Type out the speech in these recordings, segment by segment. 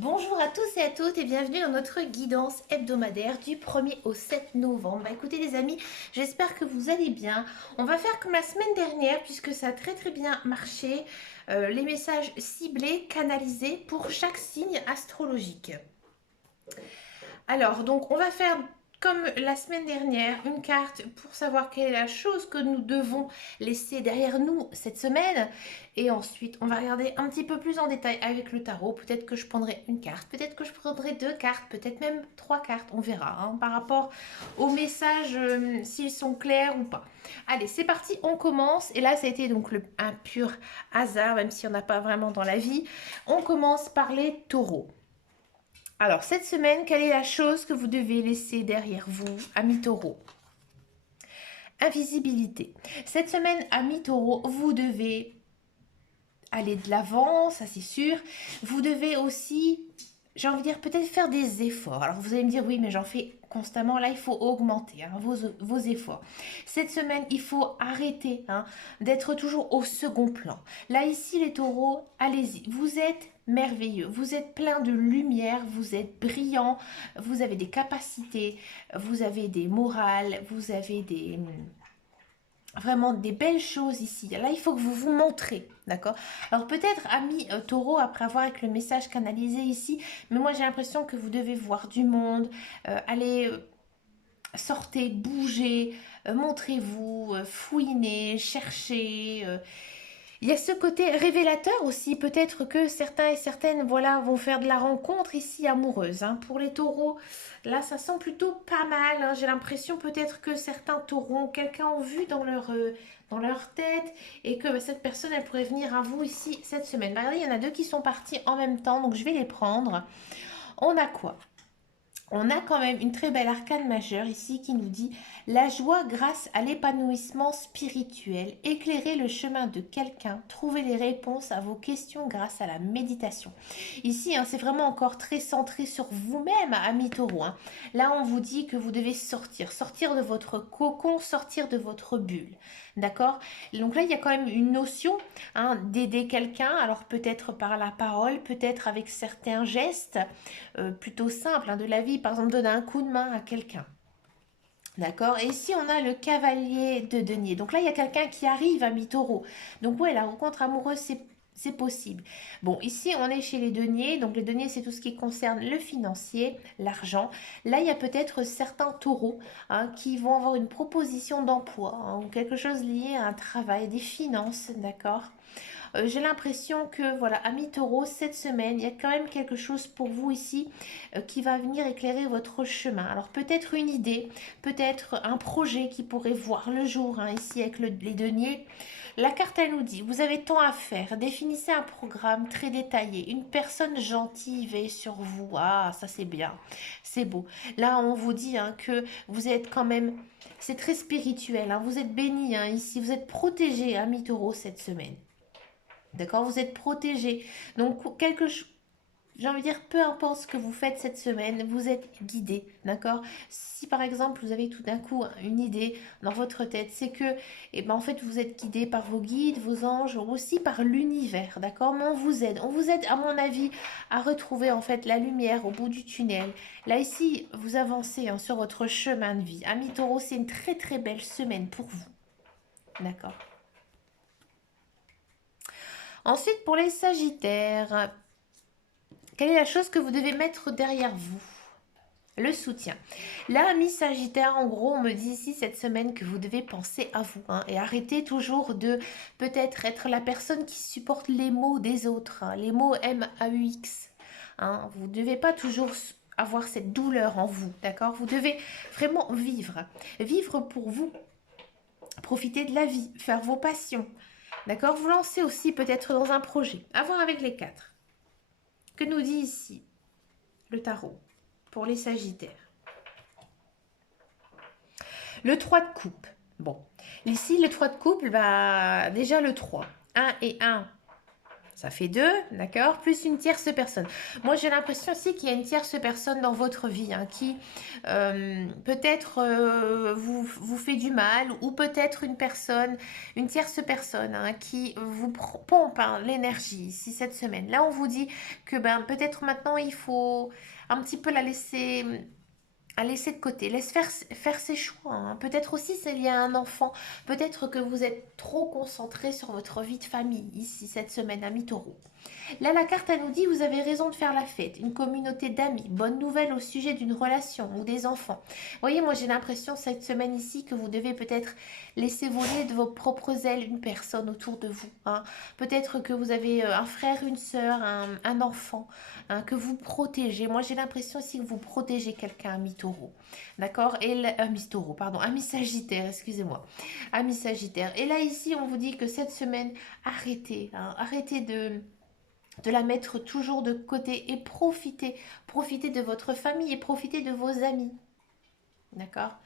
Bonjour à tous et à toutes et bienvenue dans notre guidance hebdomadaire du 1er au 7 novembre. Écoutez les amis, j'espère que vous allez bien. On va faire comme la semaine dernière puisque ça a très bien marché. Les messages ciblés, canalisés pour chaque signe astrologique. Alors, donc, on va faire comme la semaine dernière une carte pour savoir quelle est la chose que nous devons laisser derrière nous cette semaine. Et ensuite, on va regarder un petit peu plus en détail avec le tarot. Peut-être que je prendrai une carte, peut-être que je prendrai deux cartes, peut-être même trois cartes. On verra hein, par rapport aux messages, s'ils sont clairs ou pas. Allez, c'est parti, on commence. Et là, ça a été donc un pur hasard, même si on n'a pas vraiment dans la vie. On commence par les taureaux. Alors, cette semaine, quelle est la chose que vous devez laisser derrière vous, amis taureau? Invisibilité. Cette semaine, amis taureau, vous devez aller de l'avant, ça c'est sûr. Vous devez aussi, j'ai envie de dire, peut-être faire des efforts. Alors, vous allez me dire, oui, mais j'en fais constamment. Là, il faut augmenter hein, vos efforts. Cette semaine, il faut arrêter hein, d'être toujours au second plan. Là, ici, les taureaux, allez-y. Vous êtes merveilleux. Vous êtes plein de lumière. Vous êtes brillant. Vous avez des capacités. Vous avez des morales. Vous avez des vraiment des belles choses ici. Là, il faut que vous vous montrez, d'accord? Alors peut-être, amis taureau, après avoir avec le message canalisé ici, mais moi j'ai l'impression que vous devez voir du monde, aller sortez, bougez, montrez-vous, fouinez, cherchez. Il y a ce côté révélateur aussi, peut-être que certains et certaines voilà, vont faire de la rencontre ici amoureuse. Hein. Pour les taureaux, là ça sent plutôt pas mal. Hein. J'ai l'impression peut-être que certains taureaux ont quelqu'un en vue dans leur tête et que cette personne elle pourrait venir à vous ici cette semaine. Bah, regardez, il y en a deux qui sont partis en même temps, donc je vais les prendre. On a quoi? On a quand même une très belle arcane majeure ici qui nous dit la joie grâce à l'épanouissement spirituel, éclairer le chemin de quelqu'un, trouver les réponses à vos questions grâce à la méditation. Ici, hein, c'est vraiment encore très centré sur vous-même, ami taureau. Hein. Là, on vous dit que vous devez sortir de votre cocon, sortir de votre bulle. D'accord? Donc là, il y a quand même une notion hein, d'aider quelqu'un, alors peut-être par la parole, peut-être avec certains gestes plutôt simples hein, de la vie, par exemple donner un coup de main à quelqu'un. D'accord. Et ici, on a le cavalier de denier. Donc là, il y a quelqu'un qui arrive à mi-taureau. Donc ouais, la rencontre amoureuse, c'est possible. Bon, ici, on est chez les deniers. Donc les deniers, c'est tout ce qui concerne le financier, l'argent. Là, il y a peut-être certains taureaux hein, qui vont avoir une proposition d'emploi hein, ou quelque chose lié à un travail, des finances, d'accord. J'ai l'impression que, voilà, amis taureau, cette semaine, il y a quand même quelque chose pour vous ici qui va venir éclairer votre chemin. Alors peut-être une idée, peut-être un projet qui pourrait voir le jour, hein, ici avec les deniers. La carte, elle nous dit, vous avez tant à faire, définissez un programme très détaillé. Une personne gentille veille sur vous. Ah, ça c'est bien, c'est beau. Là, on vous dit hein, que vous êtes quand même, c'est très spirituel, hein, vous êtes béni hein, ici, vous êtes protégé, amis taureau, cette semaine. D'accord? Vous êtes protégé. Donc, j'ai envie de dire, peu importe ce que vous faites cette semaine, vous êtes guidé. D'accord? Si par exemple, vous avez tout d'un coup une idée dans votre tête, c'est que, eh ben, en fait, vous êtes guidé par vos guides, vos anges, aussi par l'univers. D'accord? Mais on vous aide. On vous aide, à mon avis, à retrouver en fait la lumière au bout du tunnel. Là, ici, vous avancez hein, sur votre chemin de vie. Ami Taureau, c'est une très belle semaine pour vous. D'accord? Ensuite, pour les Sagittaires, quelle est la chose que vous devez mettre derrière vous? Le soutien. Là, Miss Sagittaire, en gros, on me dit ici cette semaine que vous devez penser à vous hein, et arrêter toujours de peut-être être la personne qui supporte les mots des autres, hein, les mots MAUX. Hein, vous ne devez pas toujours avoir cette douleur en vous, d'accord? Vous devez vraiment vivre. Vivre pour vous. Profiter de la vie, faire vos passions. D'accord? Vous lancez aussi peut-être dans un projet. À voir avec les quatre. Que nous dit ici le tarot pour les Sagittaires? Le 3 de coupe. Bon, ici le 3 de coupe, bah, déjà le 3. 1 et 1, Ça fait deux, d'accord? Plus une tierce personne. Moi, j'ai l'impression aussi qu'il y a une tierce personne dans votre vie hein, qui peut-être vous fait du mal ou peut-être une tierce personne hein, qui vous pompe hein, l'énergie ici cette semaine. Là, on vous dit que ben, peut-être maintenant, il faut un petit peu la laisser à laisser de côté, laisse faire ses choix. Hein. Peut-être aussi c'est lié à un enfant, peut-être que vous êtes trop concentré sur votre vie de famille ici cette semaine à mi-taureau. Là, la carte, elle nous dit, vous avez raison de faire la fête, une communauté d'amis, bonne nouvelle au sujet d'une relation ou des enfants. Vous voyez, moi j'ai l'impression cette semaine ici que vous devez peut-être laisser voler de vos propres ailes une personne autour de vous. Hein. Peut-être que vous avez un frère, une sœur, un enfant hein, que vous protégez. Moi j'ai l'impression ici que vous protégez quelqu'un à mi-taureau. D'accord? Et un mi-taureau, pardon, un mi-sagittaire, excusez-moi. Un mi-sagittaire. Et là ici, on vous dit que cette semaine, arrêtez, hein, arrêtez de la mettre toujours de côté et profitez de votre famille et profitez de vos amis. D'accord?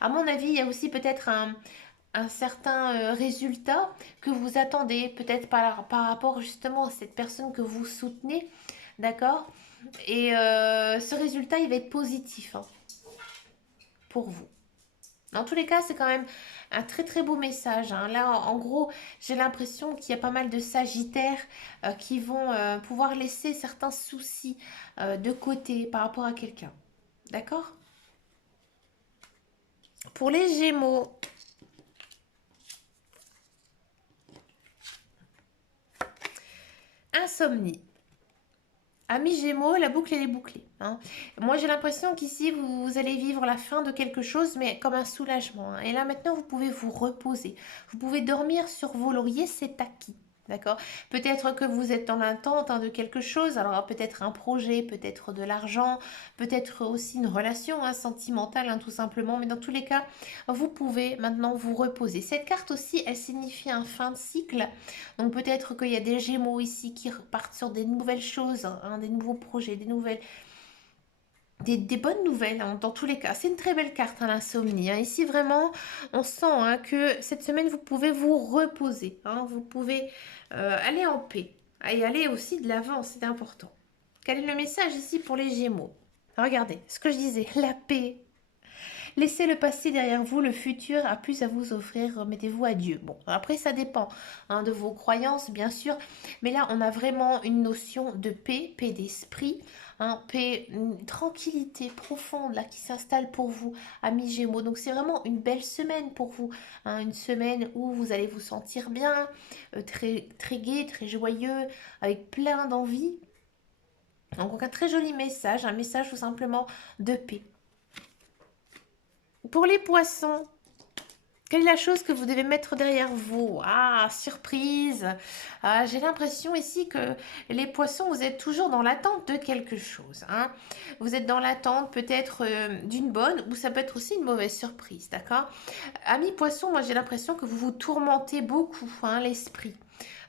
À mon avis, il y a aussi peut-être un certain résultat que vous attendez, peut-être par rapport justement à cette personne que vous soutenez. D'accord? Et ce résultat, il va être positif hein, pour vous. Dans tous les cas, c'est quand même un très très beau message. Hein. Là, en gros, j'ai l'impression qu'il y a pas mal de sagittaires qui vont pouvoir laisser certains soucis de côté par rapport à quelqu'un. D'accord? Pour les Gémeaux, insomnie. Amis Gémeaux, la boucle elle est bouclée. Hein. Moi j'ai l'impression qu'ici vous allez vivre la fin de quelque chose mais comme un soulagement. Hein. Et là maintenant vous pouvez vous reposer. Vous pouvez dormir sur vos lauriers, c'est acquis. D'accord? Peut-être que vous êtes dans l'attente hein, de quelque chose, alors peut-être un projet, peut-être de l'argent, peut-être aussi une relation hein, sentimentale hein, tout simplement, mais dans tous les cas, vous pouvez maintenant vous reposer. Cette carte aussi, elle signifie un fin de cycle, donc peut-être qu'il y a des Gémeaux ici qui repartent sur des nouvelles choses, hein, des nouveaux projets, des nouvelles des bonnes nouvelles hein, dans tous les cas. C'est une très belle carte, hein, l'insomnie. Hein. Ici, vraiment, on sent hein, que cette semaine, vous pouvez vous reposer. Hein. Vous pouvez aller en paix et aller aussi de l'avant, c'est important. Quel est le message ici pour les Gémeaux? Regardez, ce que je disais, la paix. Laissez le passé derrière vous, le futur a plus à vous offrir, remettez-vous à Dieu. Bon, après ça dépend hein, de vos croyances, bien sûr, mais là on a vraiment une notion de paix, paix d'esprit, hein, paix, une tranquillité profonde là qui s'installe pour vous, amis Gémeaux. Donc c'est vraiment une belle semaine pour vous, hein, une semaine où vous allez vous sentir bien, très, très gai, très joyeux, avec plein d'envie. Donc un très joli message, un message tout simplement de paix. Pour les poissons, quelle est la chose que vous devez mettre derrière vous? Ah, surprise! Ah, j'ai l'impression ici que les poissons, vous êtes toujours dans l'attente de quelque chose. Hein. Vous êtes dans l'attente peut-être d'une bonne ou ça peut être aussi une mauvaise surprise, d'accord? Amis poissons, moi j'ai l'impression que vous vous tourmentez beaucoup, hein, l'esprit.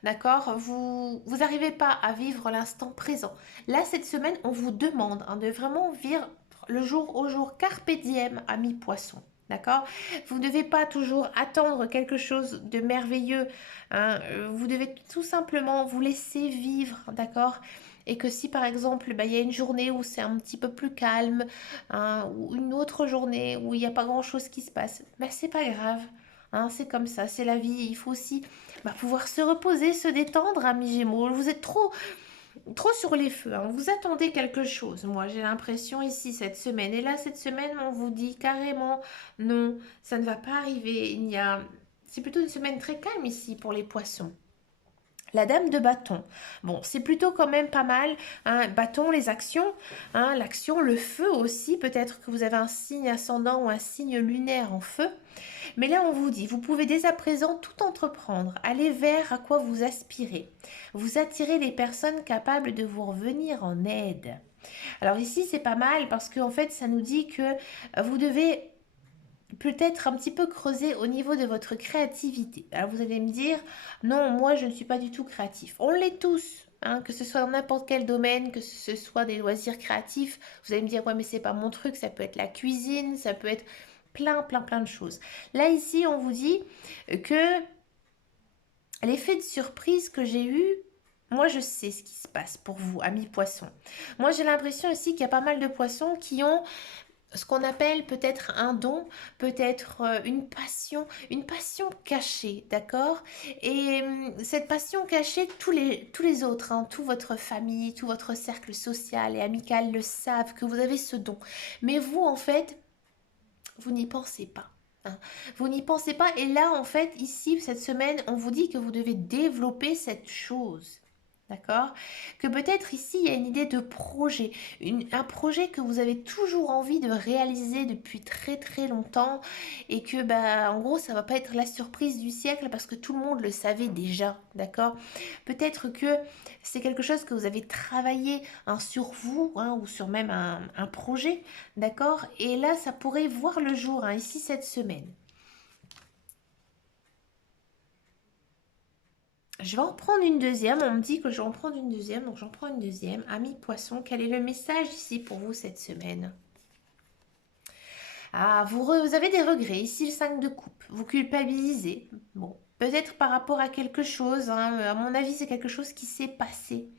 D'accord? Vous n'arrivez pas à vivre l'instant présent. Là, cette semaine, on vous demande hein, de vraiment vivre le jour au jour, carpe diem, amis poissons. D'accord? Vous ne devez pas toujours attendre quelque chose de merveilleux. Hein. Vous devez tout simplement vous laisser vivre. D'accord? Et que si par exemple, bah, il y a une journée où c'est un petit peu plus calme, hein, ou une autre journée où il n'y a pas grand-chose qui se passe, bah, c'est pas grave. Hein, c'est comme ça, c'est la vie. Il faut aussi bah, pouvoir se reposer, se détendre, amis Gémeaux. Vous êtes trop sur les feux. Hein. Vous attendez quelque chose. Moi, j'ai l'impression ici cette semaine. Et là, cette semaine, on vous dit carrément non, ça ne va pas arriver. C'est plutôt une semaine très calme ici pour les poissons. La dame de bâton. Bon, c'est plutôt quand même pas mal. Hein. Bâton, les actions. Hein, l'action, le feu aussi. Peut-être que vous avez un signe ascendant ou un signe lunaire en feu. Mais là, on vous dit, vous pouvez dès à présent tout entreprendre, aller vers à quoi vous aspirez. Vous attirez les personnes capables de vous revenir en aide. Alors ici, c'est pas mal parce qu'en fait, ça nous dit que vous devez peut-être un petit peu creuser au niveau de votre créativité. Alors vous allez me dire, non, moi, je ne suis pas du tout créatif. On l'est tous. Hein, que ce soit dans n'importe quel domaine, que ce soit des loisirs créatifs, vous allez me dire, ouais, mais c'est pas mon truc, ça peut être la cuisine, ça peut être plein de choses. Là, ici, on vous dit que l'effet de surprise que j'ai eu, Moi, je sais ce qui se passe pour vous, amis poissons. Moi, j'ai l'impression aussi qu'il y a pas mal de poissons qui ont ce qu'on appelle peut-être un don, peut-être une passion cachée, d'accord? Et cette passion cachée, tous les autres, hein, toute votre famille, tout votre cercle social et amical le savent que vous avez ce don. Mais vous, en fait, vous n'y pensez pas. Hein. Vous n'y pensez pas. Et là, en fait, ici, cette semaine, on vous dit que vous devez développer cette chose. D'accord? Que peut-être ici, il y a une idée de projet. Un projet que vous avez toujours envie de réaliser depuis très très longtemps. Et que, bah, en gros, ça va pas être la surprise du siècle parce que tout le monde le savait déjà. D'accord? Peut-être que c'est quelque chose que vous avez travaillé hein, sur vous hein, ou sur même un projet. D'accord? Et là, ça pourrait voir le jour, hein, ici, cette semaine. Je vais en prendre une deuxième. On me dit que je vais en prendre une deuxième, donc j'en prends une deuxième. Ami Poisson, quel est le message ici pour vous cette semaine? Ah, vous avez des regrets. Ici, le 5 de coupe. Vous culpabilisez. Bon, peut-être par rapport à quelque chose. Hein, à mon avis, c'est quelque chose qui s'est passé.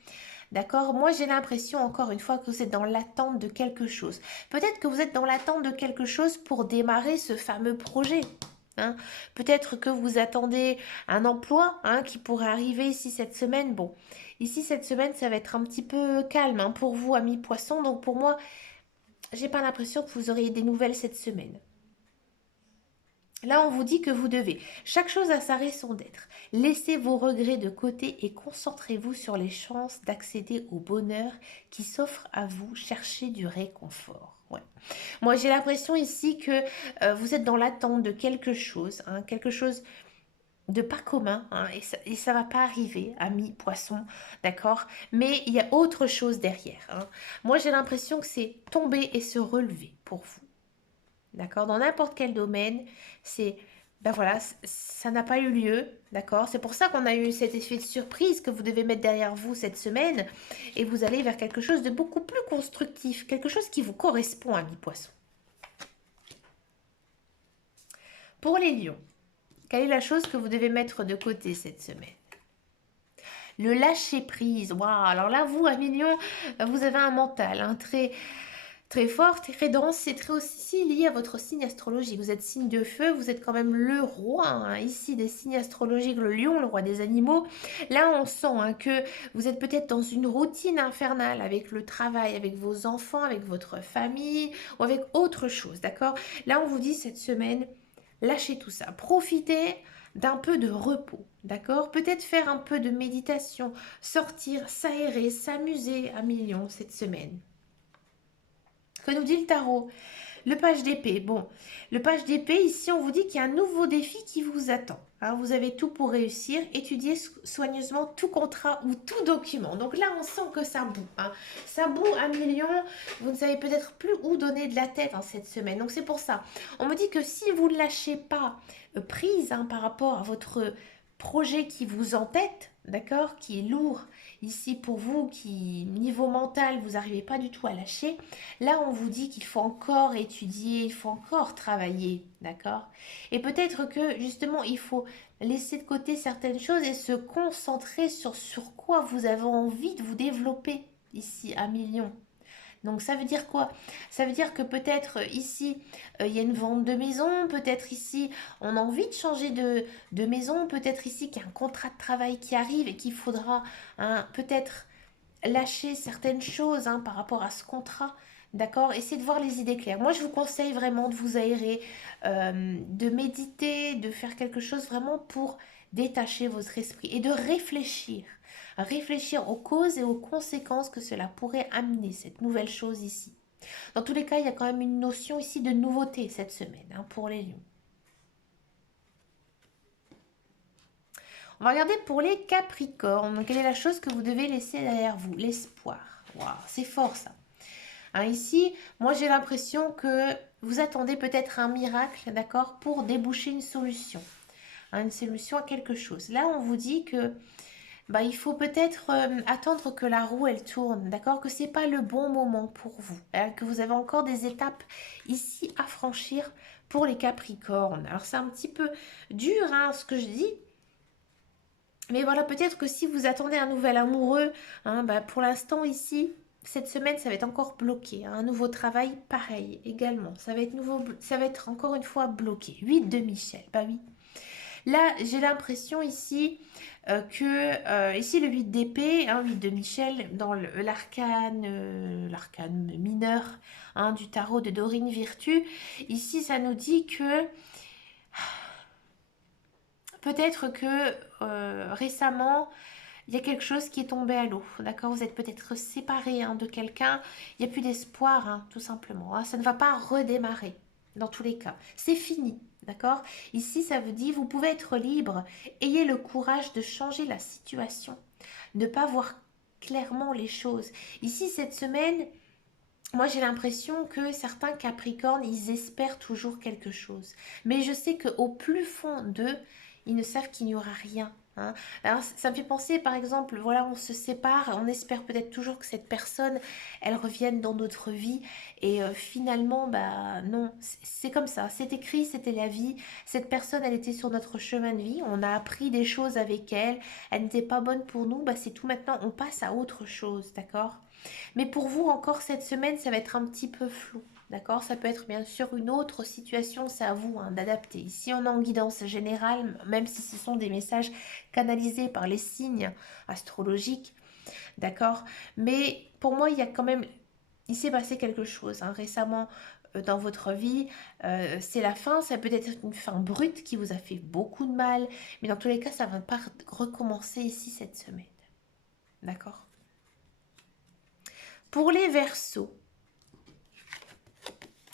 D'accord? Moi, j'ai l'impression, encore une fois, que vous êtes dans l'attente de quelque chose. Peut-être que vous êtes dans l'attente de quelque chose pour démarrer ce fameux projet. Hein. Peut-être que vous attendez un emploi hein, qui pourrait arriver ici cette semaine. Bon, ici cette semaine, ça va être un petit peu calme hein, pour vous, amis poissons. Donc pour moi, j'ai pas l'impression que vous auriez des nouvelles cette semaine. Là, on vous dit que vous devez. Chaque chose a sa raison d'être. Laissez vos regrets de côté et concentrez-vous sur les chances d'accéder au bonheur qui s'offre à vous. Cherchez du réconfort. Ouais. Moi, j'ai l'impression ici que vous êtes dans l'attente de hein, quelque chose de pas commun, hein, et ça va pas arriver, ami poisson, d'accord? Mais il y a autre chose derrière. Hein. Moi, j'ai l'impression que c'est tomber et se relever pour vous. D'accord? Dans n'importe quel domaine, c'est, ben voilà, ça n'a pas eu lieu, d'accord? C'est pour ça qu'on a eu cet effet de surprise que vous devez mettre derrière vous cette semaine et vous allez vers quelque chose de beaucoup plus constructif, quelque chose qui vous correspond, ami poisson. Pour les lions, quelle est la chose que vous devez mettre de côté cette semaine? Le lâcher prise. Waouh, alors là, vous, amis lions, vous avez un mental hein, très fort, très dense, c'est très aussi lié à votre signe astrologique. Vous êtes signe de feu, vous êtes quand même le roi, hein, ici des signes astrologiques, le lion, le roi des animaux. Là, on sent hein, que vous êtes peut-être dans une routine infernale avec le travail, avec vos enfants, avec votre famille ou avec autre chose, d'accord? Là, on vous dit cette semaine, lâchez tout ça, profitez d'un peu de repos, d'accord? Peut-être faire un peu de méditation, sortir, s'aérer, s'amuser à millions cette semaine. Que nous dit le tarot? Le page d'épée. Bon, le page d'épée, ici, on vous dit qu'il y a un nouveau défi qui vous attend. Hein, vous avez tout pour réussir. Étudiez soigneusement tout contrat ou tout document. Donc là, on sent que ça bout. Hein. Ça bout à millions. Vous ne savez peut-être plus où donner de la tête en cette semaine. Donc c'est pour ça. On me dit que si vous ne lâchez pas prise hein, par rapport à votre projet qui vous entête, d'accord, qui est lourd ici pour vous, qui niveau mental, vous n'arrivez pas du tout à lâcher, là on vous dit qu'il faut encore étudier, il faut encore travailler, d'accord? Et peut-être que justement il faut laisser de côté certaines choses et se concentrer sur quoi vous avez envie de vous développer ici à Millions. Donc ça veut dire quoi? Ça veut dire que peut-être ici, il y a une vente de maison, peut-être ici, on a envie de changer de maison, peut-être ici qu'il y a un contrat de travail qui arrive et qu'il faudra hein, peut-être lâcher certaines choses hein, par rapport à ce contrat. D'accord? Essayez de voir les idées claires. Moi, je vous conseille vraiment de vous aérer, de méditer, de faire quelque chose vraiment pour détacher votre esprit et de réfléchir. Réfléchir aux causes et aux conséquences que cela pourrait amener, cette nouvelle chose ici. Dans tous les cas, il y a quand même une notion ici de nouveauté cette semaine hein, pour les lions. On va regarder pour les capricornes. Quelle est la chose que vous devez laisser derrière vous? L'espoir. Waouh, c'est fort ça. Hein, ici, moi j'ai l'impression que vous attendez peut-être un miracle, d'accord, pour déboucher une solution. Hein, une solution à quelque chose. Là, on vous dit que bah, il faut peut-être attendre que la roue elle tourne, d'accord, que c'est pas le bon moment pour vous, hein, que vous avez encore des étapes ici à franchir pour les Capricornes. Alors c'est un petit peu dur hein, ce que je dis, Mais voilà, peut-être que si vous attendez un nouvel amoureux, hein, bah, pour l'instant ici, cette semaine, ça va être encore bloqué, hein. Un nouveau travail, pareil, également. Ça va être nouveau, ça va être encore une fois bloqué. 8 de Michel, bah oui. Là, j'ai l'impression ici ici le 8 d'épée, hein, 8 de Michel, dans l'arcane mineur, hein, du tarot de Dorine Virtue, ici ça nous dit que peut-être que récemment, il y a quelque chose qui est tombé à l'eau, d'accord? Vous êtes peut-être séparé, hein, de quelqu'un, il n'y a plus d'espoir, hein, tout simplement, hein. Ça ne va pas redémarrer, dans tous les cas. C'est fini, d'accord? Ici, ça vous dit, vous pouvez être libre, ayez le courage de changer la situation, ne pas voir clairement les choses. Ici, cette semaine, moi, j'ai l'impression que certains Capricornes, ils espèrent toujours quelque chose. Mais je sais qu'au plus fond d'eux, ils ne savent qu'il n'y aura rien, hein. Alors, ça me fait penser, par exemple, voilà, on se sépare, on espère peut-être toujours que cette personne, elle revienne dans notre vie. Et finalement, bah non, c'est comme ça. C'est écrit, c'était la vie. Cette personne, elle était sur notre chemin de vie. On a appris des choses avec elle. Elle n'était pas bonne pour nous. Bah c'est tout maintenant. On passe à autre chose, d'accord? Mais pour vous, encore cette semaine, ça va être un petit peu flou. D'accord? Ça peut être bien sûr une autre situation, c'est à vous, hein, d'adapter. Ici, on est en guidance générale, même si ce sont des messages canalisés par les signes astrologiques. D'accord? Mais pour moi, il y a quand même. Il s'est passé quelque chose, hein, récemment dans votre vie. C'est la fin, ça peut être une fin brute qui vous a fait beaucoup de mal. Mais dans tous les cas, ça ne va pas recommencer ici cette semaine. D'accord? Pour les Verseaux,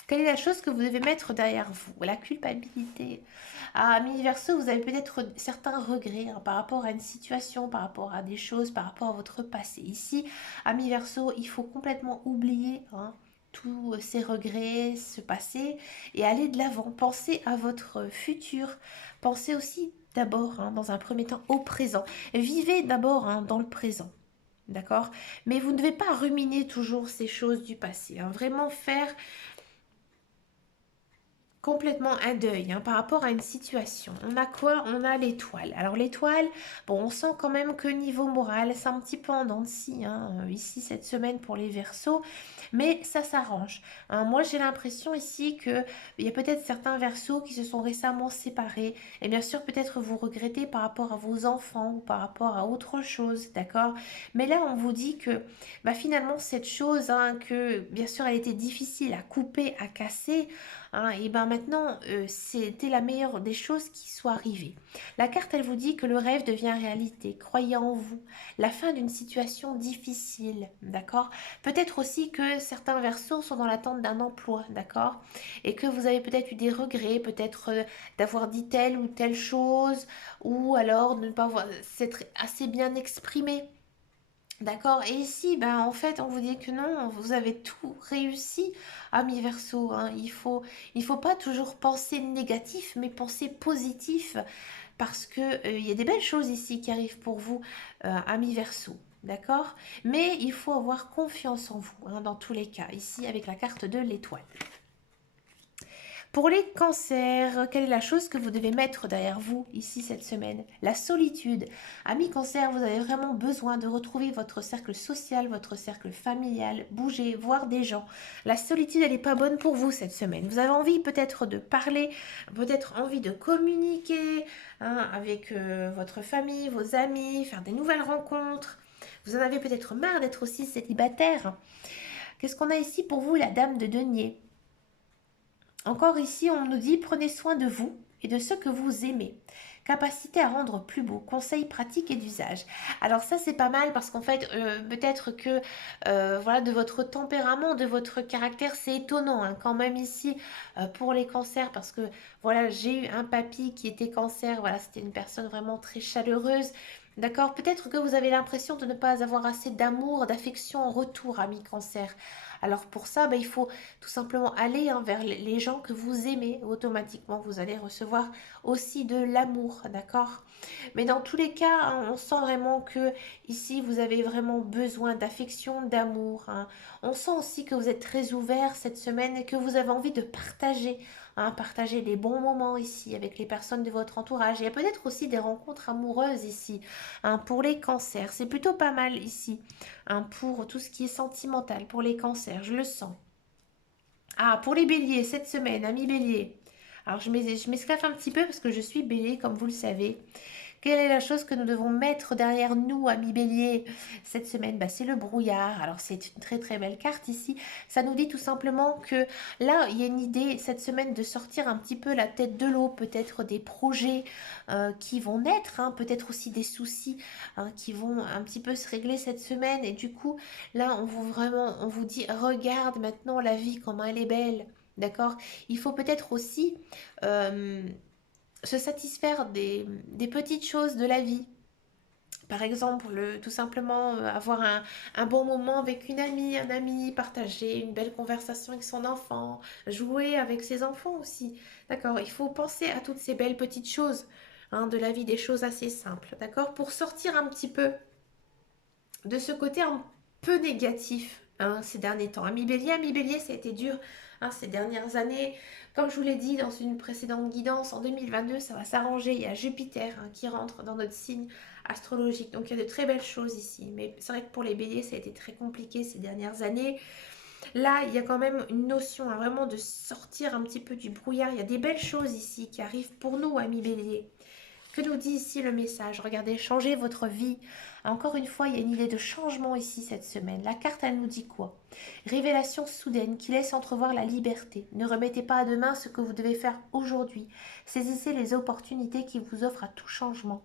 quelle est la chose que vous devez mettre derrière vous? La culpabilité. À mi-verso, vous avez peut-être certains regrets, hein, par rapport à une situation, par rapport à des choses, par rapport à votre passé. Ici, à mi-verso, il faut complètement oublier, hein, tous ces regrets, ce passé, et aller de l'avant. Pensez à votre futur. Pensez aussi d'abord, hein, dans un premier temps, au présent. Vivez d'abord, hein, dans le présent. D'accord? Mais vous ne devez pas ruminer toujours ces choses du passé, hein. Vraiment faire complètement un deuil, hein, par rapport à une situation. On a quoi? On a l'étoile. Alors l'étoile, bon, on sent quand même que niveau moral, c'est un petit peu en dents de scie, hein, ici cette semaine pour les Verseaux, mais ça s'arrange, hein. Moi j'ai l'impression ici que il y a peut-être certains Verseaux qui se sont récemment séparés, et bien sûr peut-être vous regrettez par rapport à vos enfants ou par rapport à autre chose, d'accord? Mais là on vous dit que bah, finalement cette chose, hein, que bien sûr elle était difficile à couper, à casser, hein, et ben maintenant, c'était la meilleure des choses qui soit arrivée. La carte, elle vous dit que le rêve devient réalité. Croyez en vous. La fin d'une situation difficile, d'accord? Peut-être aussi que certains versos sont dans l'attente d'un emploi, d'accord? Et que vous avez peut-être eu des regrets, peut-être d'avoir dit telle ou telle chose, ou alors de ne pas s'être assez bien exprimé. D'accord? Et ici, ben, en fait, on vous dit que non, vous avez tout réussi, ami Verseau, hein. Il faut pas toujours penser négatif, mais penser positif, parce que il y a des belles choses ici qui arrivent pour vous, ami Verseau. D'accord? Mais il faut avoir confiance en vous, hein, dans tous les cas. Ici, avec la carte de l'étoile. Pour les cancers, quelle est la chose que vous devez mettre derrière vous ici cette semaine? La solitude. Amis cancer, vous avez vraiment besoin de retrouver votre cercle social, votre cercle familial, bouger, voir des gens. La solitude, elle n'est pas bonne pour vous cette semaine. Vous avez envie peut-être de parler, peut-être envie de communiquer, hein, avec votre famille, vos amis, faire des nouvelles rencontres. Vous en avez peut-être marre d'être aussi célibataire. Qu'est-ce qu'on a ici pour vous, la dame de denier? Encore ici, on nous dit prenez soin de vous et de ceux que vous aimez. Capacité à rendre plus beau, conseils pratiques et d'usage. Alors ça c'est pas mal parce qu'en fait peut-être que voilà de votre tempérament, de votre caractère, c'est étonnant, hein, quand même ici pour les cancers parce que voilà j'ai eu un papy qui était cancer, voilà c'était une personne vraiment très chaleureuse. D'accord, peut-être que vous avez l'impression de ne pas avoir assez d'amour, d'affection en retour, ami cancer. Alors pour ça, il faut tout simplement aller, hein, vers les gens que vous aimez. Automatiquement, vous allez recevoir aussi de l'amour, d'accord? Mais dans tous les cas, hein, on sent vraiment que ici, vous avez vraiment besoin d'affection, d'amour, hein. On sent aussi que vous êtes très ouvert cette semaine et que vous avez envie de partager, hein, partager des bons moments ici avec les personnes de votre entourage. Il y a peut-être aussi des rencontres amoureuses ici, hein, pour les cancers. C'est plutôt pas mal ici, hein, pour tout ce qui est sentimental, pour les cancers, je le sens. Ah, pour les béliers, cette semaine, amis béliers. Alors, je m'esclaffe un petit peu parce que je suis bélier, comme vous le savez. Quelle est la chose que nous devons mettre derrière nous, amis bélier, cette semaine? Bah, c'est le brouillard. Alors, c'est une très très belle carte ici. Ça nous dit tout simplement que là, il y a une idée cette semaine de sortir un petit peu la tête de l'eau, peut-être des projets qui vont naître, hein, peut-être aussi des soucis, hein, qui vont un petit peu se régler cette semaine. Et du coup, là, on vous dit, regarde maintenant la vie, comment elle est belle. D'accord? Il faut peut-être aussi euh, se satisfaire des petites choses de la vie. Par exemple, tout simplement avoir un bon moment avec une amie, un ami, partager une belle conversation avec son enfant, jouer avec ses enfants aussi. D'accord? Il faut penser à toutes ces belles petites choses, hein, de la vie, des choses assez simples. D'accord? Pour sortir un petit peu de ce côté un peu négatif, hein, ces derniers temps. Ami Bélier, ça a été dur, hein, ces dernières années. Comme je vous l'ai dit dans une précédente guidance, en 2022, ça va s'arranger. Il y a Jupiter, hein, qui rentre dans notre signe astrologique. Donc il y a de très belles choses ici. Mais c'est vrai que pour les béliers, ça a été très compliqué ces dernières années. Là, il y a quand même une notion, hein, vraiment de sortir un petit peu du brouillard. Il y a des belles choses ici qui arrivent pour nous, amis béliers. Que nous dit ici le message? Regardez, changez votre vie. Encore une fois, il y a une idée de changement ici cette semaine. La carte, elle nous dit quoi? Révélation soudaine qui laisse entrevoir la liberté. Ne remettez pas à demain ce que vous devez faire aujourd'hui. Saisissez les opportunités qui vous offrent à tout changement.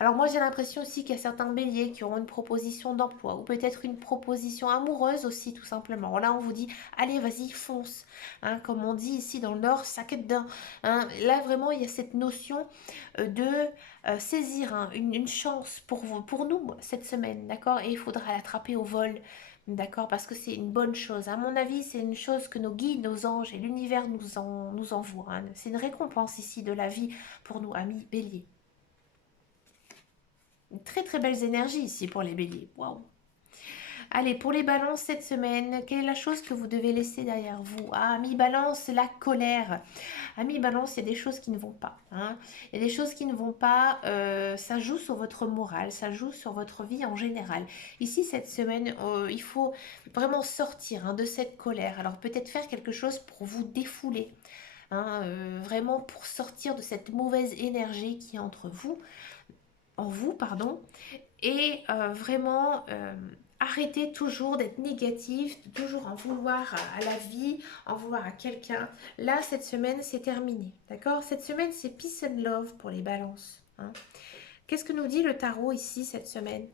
Alors moi, j'ai l'impression aussi qu'il y a certains béliers qui auront une proposition d'emploi ou peut-être une proposition amoureuse aussi, tout simplement. Là, on vous dit, allez, vas-y, fonce. Hein, comme on dit ici dans le Nord, sac dedans. Hein, là, vraiment, il y a cette notion de saisir, hein, une chance pour vous, pour nous cette semaine, d'accord? Et il faudra l'attraper au vol, d'accord? Parce que c'est une bonne chose. À mon avis, c'est une chose que nos guides, nos anges et l'univers nous envoient, hein. C'est une récompense ici de la vie pour nous, amis béliers. Très très belles énergies ici pour les béliers. Waouh! Allez, pour les balances cette semaine, quelle est la chose que vous devez laisser derrière vous? Ah, ami balance, la colère. Ami balance, il y a des choses qui ne vont pas, hein. Il y a des choses qui ne vont pas, ça joue sur votre morale, ça joue sur votre vie en général. Ici, cette semaine, il faut vraiment sortir, hein, de cette colère. Alors peut-être faire quelque chose pour vous défouler, hein, vraiment pour sortir de cette mauvaise énergie qui est entre vous, en vous, pardon, et vraiment arrêter toujours d'être négatif, de toujours en vouloir à la vie, en vouloir à quelqu'un. Là, cette semaine, c'est terminé. D'accord? Cette semaine, c'est peace and love pour les balances, hein. Qu'est-ce que nous dit le tarot ici cette semaine?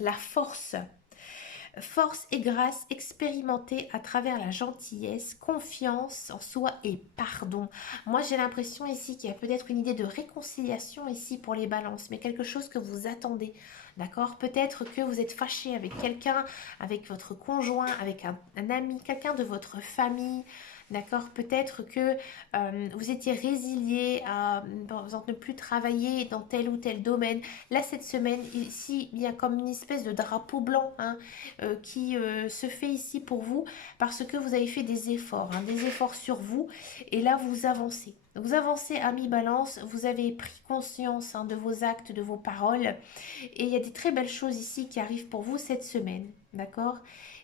La force. Force et grâce expérimentée à travers la gentillesse, confiance en soi et pardon. Moi, j'ai l'impression ici qu'il y a peut-être une idée de réconciliation ici pour les balances, mais quelque chose que vous attendez. D'accord? Peut-être que vous êtes fâché avec quelqu'un, avec votre conjoint, avec un ami, quelqu'un de votre famille. D'accord? Peut-être que vous étiez résilié à, par exemple, ne plus travailler dans tel ou tel domaine. Là, cette semaine, ici, il y a comme une espèce de drapeau blanc, hein, qui se fait ici pour vous parce que vous avez fait des efforts sur vous et là vous avancez. Vous avancez à mi-balance, vous avez pris conscience, hein, de vos actes, de vos paroles et il y a des très belles choses ici qui arrivent pour vous cette semaine, d'accord?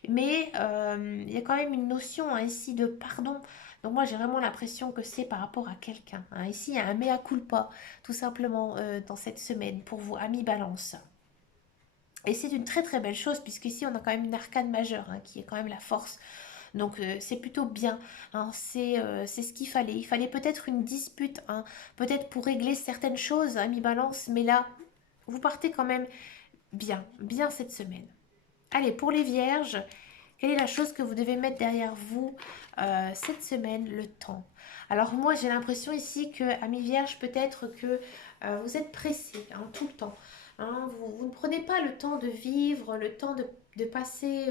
Mais il y a quand même une notion, hein, ici de pardon. Donc moi j'ai vraiment l'impression que c'est par rapport à quelqu'un, hein. Ici il y a un mea culpa tout simplement dans cette semaine pour vous, amis balance. Et c'est une très très belle chose, puisqu'ici on a quand même une arcane majeure, hein, qui est quand même la force. Donc c'est plutôt bien, hein, c'est ce qu'il fallait. Il fallait peut-être une dispute, hein, peut-être pour régler certaines choses, hein, mi balance, mais là, vous partez quand même bien, bien cette semaine. Allez, pour les vierges, quelle est la chose que vous devez mettre derrière vous cette semaine? Le temps. Alors moi j'ai l'impression ici que, amis vierges, peut-être que vous êtes pressés, hein, tout le temps, hein. Vous ne prenez pas le temps de vivre, le temps de passer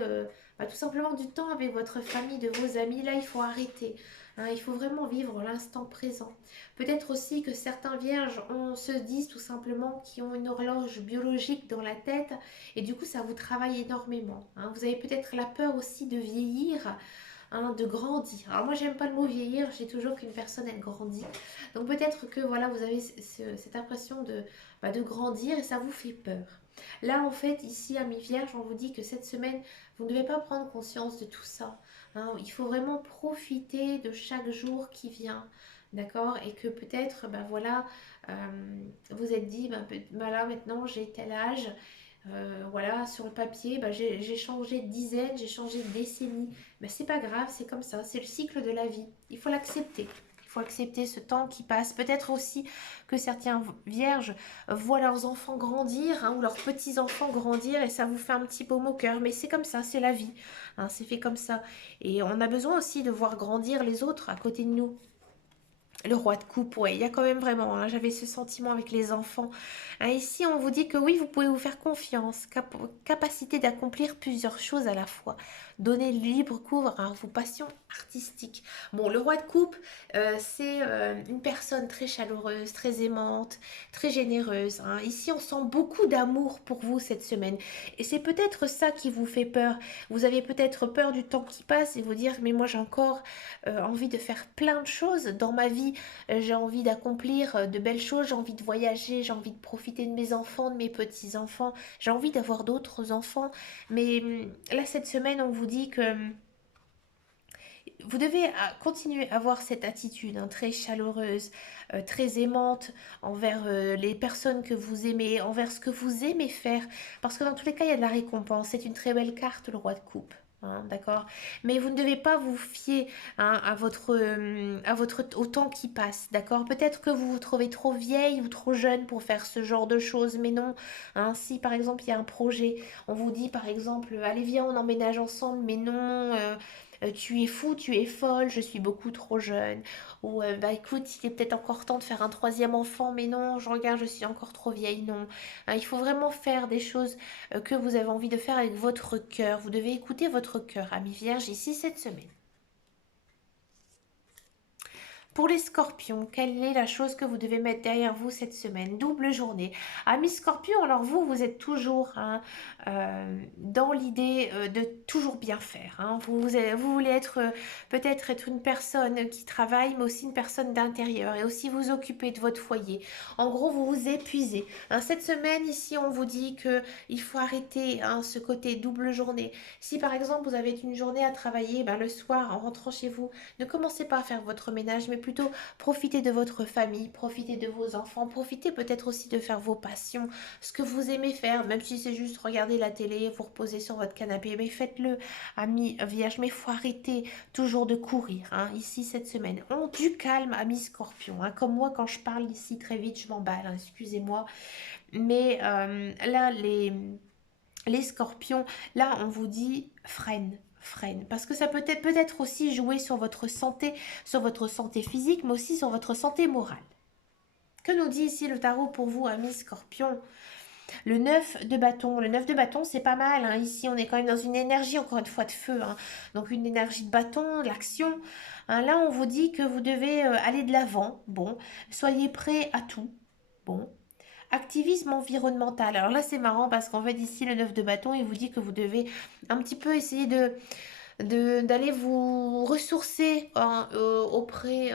tout simplement du temps avec votre famille, de vos amis. Là, il faut arrêter, hein. Il faut vraiment vivre l'instant présent. Peut-être aussi que certains vierges se disent tout simplement qu'ils ont une horloge biologique dans la tête et du coup ça vous travaille énormément, hein. Vous avez peut-être la peur aussi de vieillir, hein, de grandir. Alors moi, j'aime pas le mot vieillir, j'ai toujours qu'une personne, elle grandit. Donc peut-être que voilà, vous avez cette impression de grandir et ça vous fait peur. Là, en fait, ici, à mi-vierge, on vous dit que cette semaine, vous ne devez pas prendre conscience de tout ça, hein. Il faut vraiment profiter de chaque jour qui vient. D'accord? Et que peut-être, ben voilà, vous êtes dit, ben là maintenant j'ai tel âge, voilà, sur le papier, bah, j'ai changé de dizaine, j'ai changé de décennie. Mais c'est pas grave, c'est comme ça, c'est le cycle de la vie. Il faut l'accepter. Il faut accepter ce temps qui passe. Peut-être aussi que certains vierges voient leurs enfants grandir, hein, ou leurs petits-enfants grandir et ça vous fait un petit baume au cœur. Mais c'est comme ça, c'est la vie, hein, c'est fait comme ça. Et on a besoin aussi de voir grandir les autres à côté de nous. Le roi de coupe, ouais, il y a quand même vraiment, hein, j'avais ce sentiment avec les enfants. Hein, ici, on vous dit que oui, vous pouvez vous faire confiance, capacité d'accomplir plusieurs choses à la fois. Donner libre cours à vos passions artistiques. Bon, le roi de coupe, c'est une personne très chaleureuse, très aimante, très généreuse, hein. Ici, on sent beaucoup d'amour pour vous cette semaine. Et c'est peut-être ça qui vous fait peur. Vous avez peut-être peur du temps qui passe et vous dire, mais moi j'ai encore envie de faire plein de choses dans ma vie. J'ai envie d'accomplir de belles choses, j'ai envie de voyager, j'ai envie de profiter de mes enfants, de mes petits-enfants, j'ai envie d'avoir d'autres enfants. Mais là, cette semaine, on vous dit que vous devez continuer à avoir cette attitude, hein, très chaleureuse, très aimante envers les personnes que vous aimez, envers ce que vous aimez faire. Parce que dans tous les cas, il y a de la récompense. C'est une très belle carte, le roi de coupe. Hein, d'accord? Mais vous ne devez pas vous fier, hein, au temps qui passe, d'accord? Peut-être que vous vous trouvez trop vieille ou trop jeune pour faire ce genre de choses, mais non. Hein, si par exemple il y a un projet, on vous dit par exemple, allez viens on emménage ensemble, mais non, tu es fou, tu es folle, je suis beaucoup trop jeune. Ou bah écoute, il est peut-être encore temps de faire un troisième enfant, mais non, je regarde, je suis encore trop vieille, non. Hein, il faut vraiment faire des choses que vous avez envie de faire avec votre cœur. Vous devez écouter votre cœur, ami vierge, ici cette semaine. Pour les scorpions, quelle est la chose que vous devez mettre derrière vous cette semaine? Double journée. Amis scorpions, alors vous, vous êtes toujours, hein, dans l'idée de toujours bien faire, hein. Vous voulez être peut-être être une personne qui travaille, mais aussi une personne d'intérieur et aussi vous occuper de votre foyer. En gros, vous vous épuisez, hein. Cette semaine, ici, on vous dit que il faut arrêter, hein, ce côté double journée. Si par exemple, vous avez une journée à travailler, ben, le soir, en rentrant chez vous, ne commencez pas à faire votre ménage, mais plutôt profitez de votre famille, profitez de vos enfants, profitez peut-être aussi de faire vos passions, ce que vous aimez faire, même si c'est juste regarder la télé, vous reposer sur votre canapé, mais faites-le, amis vierges, mais il faut arrêter toujours de courir, hein, ici cette semaine. On du calme, amis scorpions, hein, comme moi quand je parle ici très vite, je m'emballe, hein, excusez-moi, mais là, les scorpions, là, on vous dit freine. Parce que ça peut-être aussi jouer sur votre santé physique, mais aussi sur votre santé morale. Que nous dit ici le tarot pour vous, amis scorpions? Le 9 de bâton. Le 9 de bâton, c'est pas mal, hein. Ici, on est quand même dans une énergie, encore une fois, de feu, hein. Donc, une énergie de bâton, l'action. Hein, là, on vous dit que vous devez aller de l'avant. Bon, soyez prêts à tout. Bon, activisme environnemental. Alors là, c'est marrant parce qu'en fait, ici, le 9 de bâton, il vous dit que vous devez un petit peu essayer d'aller vous ressourcer, hein, auprès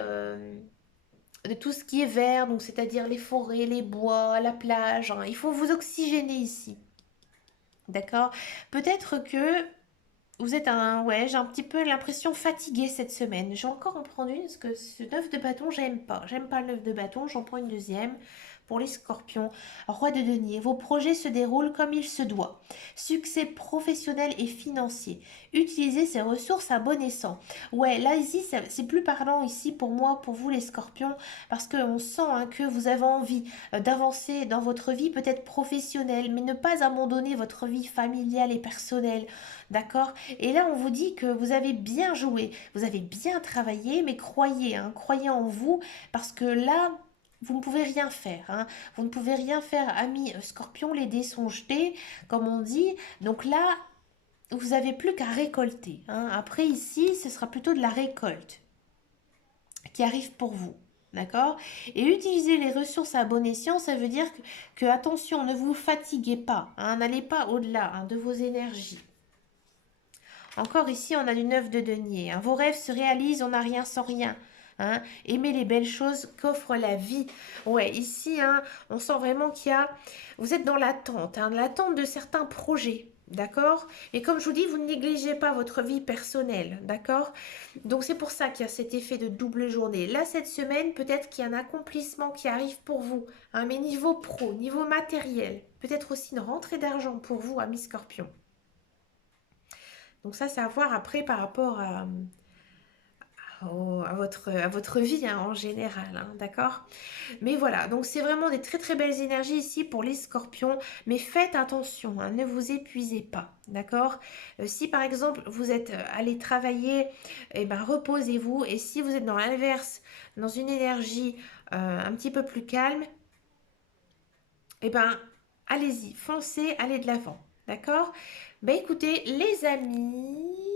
de tout ce qui est vert, donc c'est-à-dire les forêts, les bois, la plage, hein. Il faut vous oxygéner ici. D'accord? Peut-être que vous êtes ouais, j'ai un petit peu l'impression fatiguée cette semaine. Je vais encore en prendre une parce que ce 9 de bâton, j'aime pas. J'aime pas le 9 de bâton, j'en prends une deuxième. Pour les scorpions, roi de denier, vos projets se déroulent comme il se doit. Succès professionnel et financier. Utilisez ces ressources à bon escient. Ouais, là ici, c'est plus parlant ici pour moi, pour vous les scorpions, parce qu'on sent, hein, que vous avez envie d'avancer dans votre vie peut-être professionnelle, mais ne pas abandonner votre vie familiale et personnelle. D'accord? Et là, on vous dit que vous avez bien joué, vous avez bien travaillé, mais croyez, hein, croyez en vous, parce que là, vous ne pouvez rien faire, hein. Vous ne pouvez rien faire, amis scorpions, les dés sont jetés, comme on dit. Donc là, vous n'avez plus qu'à récolter, hein. Après, ici, ce sera plutôt de la récolte qui arrive pour vous. D'accord? Et utiliser les ressources à bon escient, ça veut dire attention, ne vous fatiguez pas, hein, n'allez pas au-delà, hein, de vos énergies. Encore ici, on a du 9 de denier. Hein. Vos rêves se réalisent, on n'a rien sans rien. Hein. Aimez les belles choses qu'offre la vie. Ouais, ici, hein, on sent vraiment qu'il y a... Vous êtes dans l'attente, hein, l'attente de certains projets. D'accord? Et comme je vous dis, vous ne négligez pas votre vie personnelle. D'accord? Donc c'est pour ça qu'il y a cet effet de double journée. Là, cette semaine, peut-être qu'il y a un accomplissement qui arrive pour vous. Hein, mais niveau pro, niveau matériel. Peut-être aussi une rentrée d'argent pour vous, amis Scorpion. Donc ça, c'est à voir après par rapport à votre vie hein, en général, hein, d'accord? Mais voilà, donc c'est vraiment des très très belles énergies ici pour les scorpions, mais faites attention, hein, ne vous épuisez pas, d'accord? Si par exemple vous êtes allé travailler, eh ben reposez-vous, et si vous êtes dans l'inverse, dans une énergie un petit peu plus calme, eh ben allez-y, foncez, allez de l'avant, d'accord? Ben écoutez les amis...